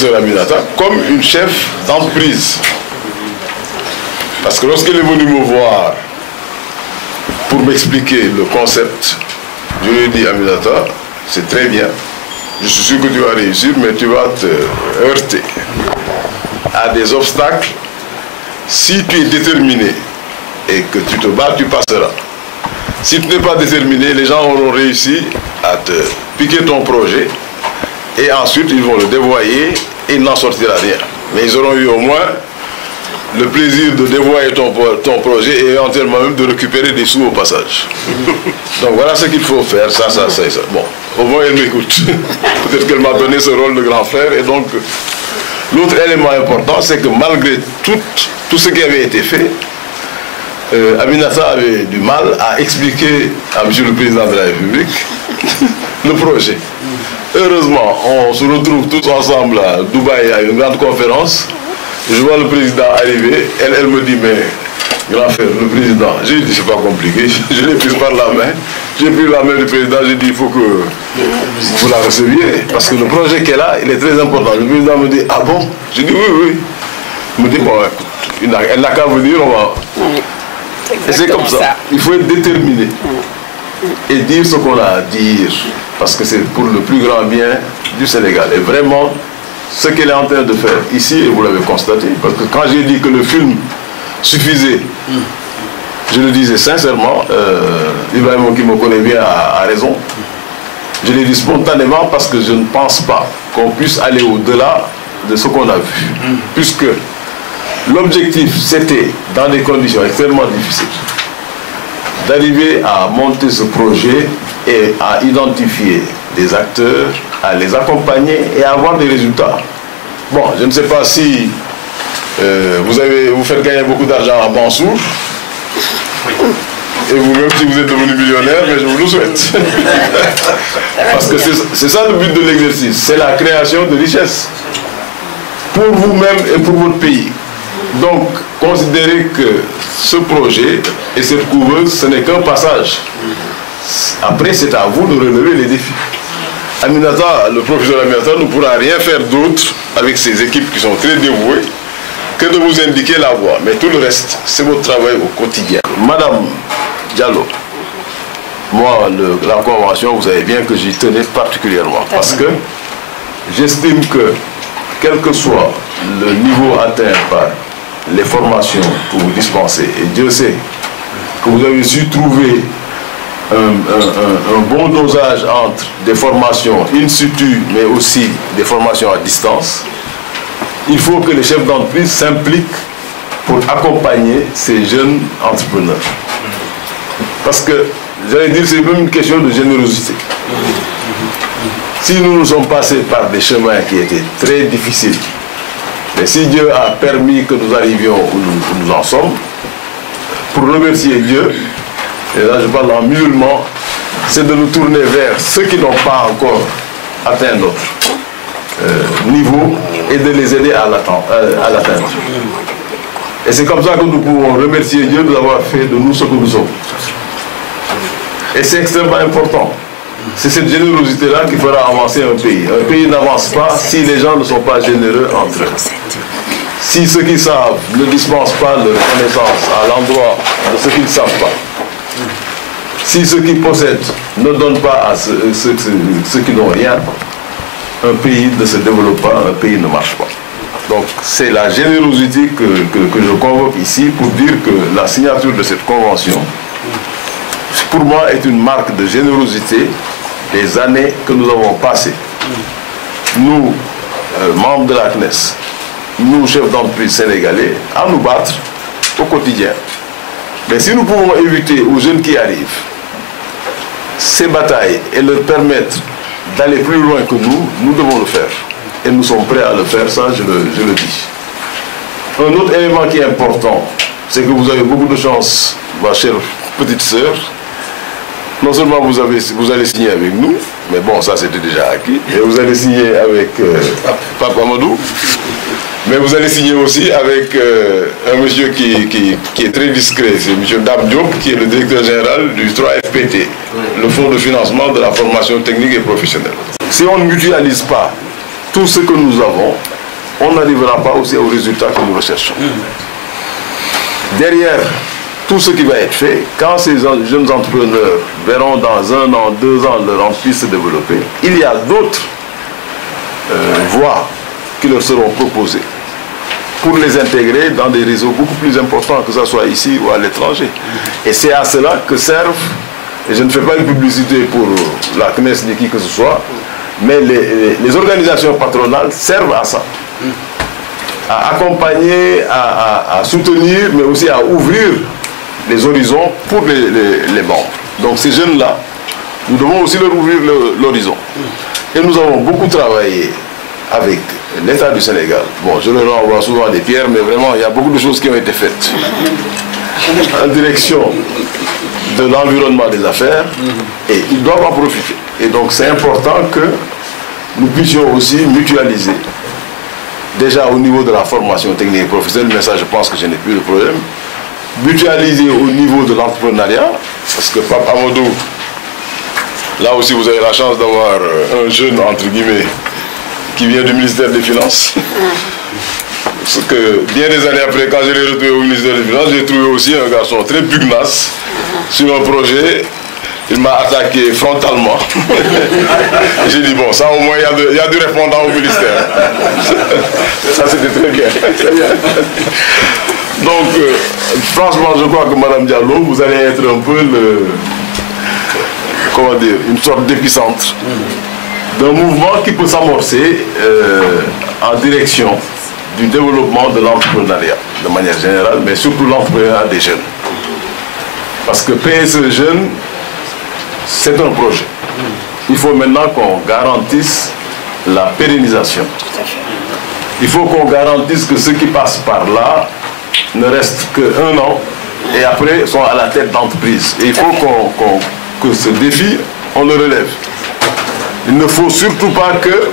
professeur Aminata comme une chef d'entreprise. Parce que lorsqu'elle est venue me voir pour m'expliquer le concept, je lui ai dit, Aminata, c'est très bien, je suis sûr que tu vas réussir, mais tu vas te heurter à des obstacles. Si tu es déterminé et que tu te bats, tu passeras. Si tu n'es pas déterminé, les gens auront réussi à te piquer ton projet et ensuite ils vont le dévoyer et il n'en sortira rien. Mais ils auront eu au moins le plaisir de dévoyer ton projet et éventuellement même de récupérer des sous au passage. Donc voilà ce qu'il faut faire, ça. Bon, au moins elle m'écoute. Peut-être qu'elle m'a donné ce rôle de grand frère. Et donc, l'autre élément important, c'est que malgré tout ce qui avait été fait, Aminata avait du mal à expliquer à M. le Président de la République le projet. Heureusement, on se retrouve tous ensemble à Dubaï à une grande conférence. Je vois le président arriver, elle me dit, mais grand frère, le président, j'ai dit, c'est pas compliqué, je l'ai pris par la main, j'ai pris la main du président, j'ai dit, il faut que vous la receviez, parce que le projet qu'elle a, il est très important. Le président me dit, ah bon? J'ai dit, oui. Il me dit, bon, écoute, elle n'a qu'à venir, on va... Et c'est comme ça, il faut être déterminé et dire ce qu'on a à dire, parce que c'est pour le plus grand bien du Sénégal. Et vraiment, ce qu'elle est en train de faire ici, et vous l'avez constaté, parce que quand j'ai dit que le film suffisait, je le disais sincèrement, Ibrahim qui me connaît bien a raison, je l'ai dit spontanément parce que je ne pense pas qu'on puisse aller au-delà de ce qu'on a vu, puisque l'objectif c'était, dans des conditions extrêmement difficiles, d'arriver à monter ce projet et à identifier des acteurs, à les accompagner et à avoir des résultats. Bon, je ne sais pas si vous faites gagner beaucoup d'argent à Mansour, et vous-même si vous êtes devenu millionnaire, mais je vous le souhaite. Parce que c'est ça le but de l'exercice, c'est la création de richesses pour vous-même et pour votre pays. Donc, considérez que ce projet et cette couveuse, ce n'est qu'un passage. Après, c'est à vous de relever les défis. Aminata, le professeur Aminata ne pourra rien faire d'autre avec ses équipes qui sont très dévouées que de vous indiquer la voie. Mais tout le reste, c'est votre travail au quotidien. Madame Diallo, moi, la convention, vous savez bien que j'y tenais particulièrement. Parce que j'estime que, quel que soit le niveau atteint par les formations que vous dispensez, et Dieu sait que vous avez su trouver un bon dosage entre des formations in situ, mais aussi des formations à distance, il faut que les chefs d'entreprise s'impliquent pour accompagner ces jeunes entrepreneurs. Parce que, j'allais dire, c'est même une question de générosité. Si nous sommes passés par des chemins qui étaient très difficiles, mais si Dieu a permis que nous arrivions où nous en sommes, pour remercier Dieu, et là je parle en musulman, c'est de nous tourner vers ceux qui n'ont pas encore atteint notre niveau et de les aider à l'atteindre. Et c'est comme ça que nous pouvons remercier Dieu de nous avoir fait de nous ce que nous sommes. Et c'est extrêmement important. C'est cette générosité-là qui fera avancer un pays. Un pays n'avance pas si les gens ne sont pas généreux entre eux. Si ceux qui savent ne dispensent pas de reconnaissance à l'endroit de ceux qui ne savent pas, si ceux qui possèdent ne donnent pas à ceux qui n'ont rien, un pays ne se développe pas, un pays ne marche pas. Donc c'est la générosité que je convoque ici pour dire que la signature de cette convention, pour moi, est une marque de générosité des années que nous avons passées. Nous, membres de la CNES, nous, chefs d'entreprise sénégalais, à nous battre au quotidien. Mais si nous pouvons éviter aux jeunes qui arrivent ces batailles et leur permettre d'aller plus loin que nous, nous devons le faire. Et nous sommes prêts à le faire, ça je le dis. Un autre élément qui est important, c'est que vous avez beaucoup de chance, ma chère petite sœur. Non seulement vous allez signer avec nous, mais bon, ça c'était déjà acquis, et vous allez signer avec Pape Amadou, mais vous allez signer aussi avec un monsieur qui est très discret, c'est M. Dab Diop, qui est le directeur général du 3FPT, le fonds de financement de la formation technique et professionnelle. Si on ne mutualise pas tout ce que nous avons, on n'arrivera pas aussi aux résultats que nous recherchons. Derrière tout ce qui va être fait, quand ces jeunes entrepreneurs verront dans 1 an, 2 ans leur entreprise se développer, il y a d'autres voies qui leur seront proposées pour les intégrer dans des réseaux beaucoup plus importants, que ce soit ici ou à l'étranger. Et c'est à cela que servent, et je ne fais pas une publicité pour la CNES ni qui que ce soit, mais les organisations patronales servent à ça. À accompagner, à soutenir, mais aussi à ouvrir les horizons pour les membres. Donc ces jeunes-là, nous devons aussi leur ouvrir l'horizon. Et nous avons beaucoup travaillé avec l'État du Sénégal. Bon, je leur envoie souvent des pierres, mais vraiment, il y a beaucoup de choses qui ont été faites en direction de l'environnement des affaires, et ils doivent en profiter. Et donc c'est important que nous puissions aussi mutualiser. Déjà au niveau de la formation technique et professionnelle, mais ça je pense que je n'ai plus de problème. Mutualiser au niveau de l'entrepreneuriat, parce que Pape Amadou, là aussi vous avez la chance d'avoir un jeune, entre guillemets, qui vient du ministère des Finances. Parce que bien des années après, quand je l'ai retrouvé au ministère des Finances, j'ai trouvé aussi un garçon très pugnace sur un projet. Il m'a attaqué frontalement. J'ai dit, bon, ça au moins, il y a du répondant au ministère. Ça, c'était très bien. Donc, franchement, je crois que Mme Diallo, vous allez être un peu comment dire, une sorte d'épicentre d'un mouvement qui peut s'amorcer en direction du développement de l'entrepreneuriat, de manière générale, mais surtout l'entrepreneuriat des jeunes. Parce que PSE Jeunes, c'est un projet. Il faut maintenant qu'on garantisse la pérennisation. Il faut qu'on garantisse que ceux qui passent par là ne restent qu'1 an et après sont à la tête d'entreprise. Et il faut que ce défi, on le relève. Il ne faut surtout pas que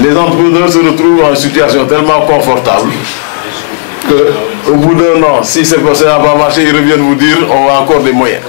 les entrepreneurs se retrouvent en situation tellement confortable qu'au bout d'1 an, si ces procès n'a pas marché, ils reviennent vous dire on a encore des moyens.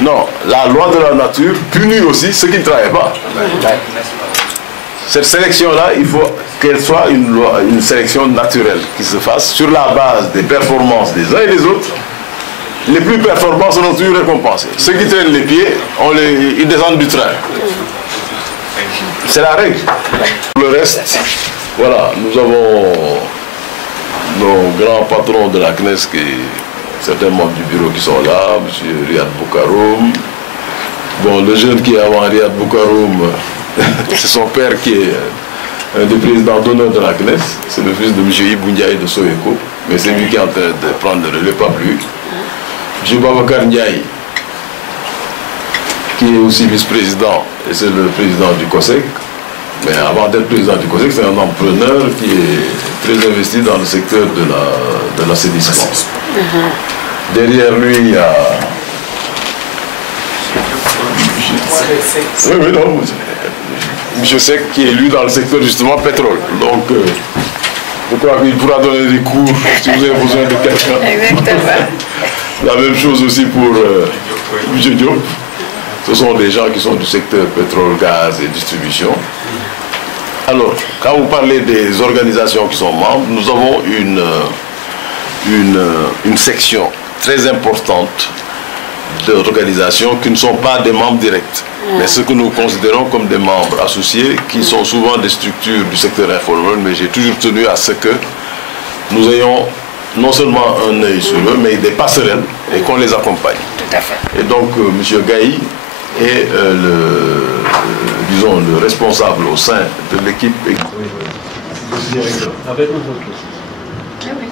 Non, la loi de la nature punit aussi ceux qui ne travaillent pas. Cette sélection-là, il faut qu'elle soit une sélection naturelle qui se fasse sur la base des performances des uns et des autres. Les plus performants seront toujours récompensés. Ceux qui traînent les pieds, ils descendent du train. C'est la règle. Pour le reste, voilà, nous avons nos grands patrons de la CNES, certains membres du bureau qui sont là, M. Riyad Boukaroum. Bon, le jeune qui est avant Riyad Boukaroum, c'est son père qui est un des présidents d'honneur de la CNES. C'est le fils de M. Ibou Ndiaye de Soweco, mais c'est lui qui est en train de prendre le relais, pas plus. M. Babacar Ndiaye, qui est aussi vice-président, et c'est le président du COSEC. Mais avant d'être président du COSEC, c'est un entrepreneur qui est très investi dans le secteur de l'assainissement. Derrière lui, il y a... Oui, oui, non. M. Sec qui est élu dans le secteur justement pétrole. Donc, je crois qu'il pourra donner des cours si vous avez besoin de quelqu'un. Exactement. La même chose aussi pour M. Diop. Ce sont des gens qui sont du secteur pétrole, gaz et distribution. Alors, quand vous parlez des organisations qui sont membres, nous avons une section très importante d'organisations qui ne sont pas des membres directs, mais ce que nous considérons comme des membres associés, qui sont souvent des structures du secteur informel, mais j'ai toujours tenu à ce que nous ayons non seulement un œil sur eux, mais des passerelles et qu'on les accompagne. Tout à fait. Et donc, M. Gaï est disons, le responsable au sein de l'équipe. Avec nous. Ah oui.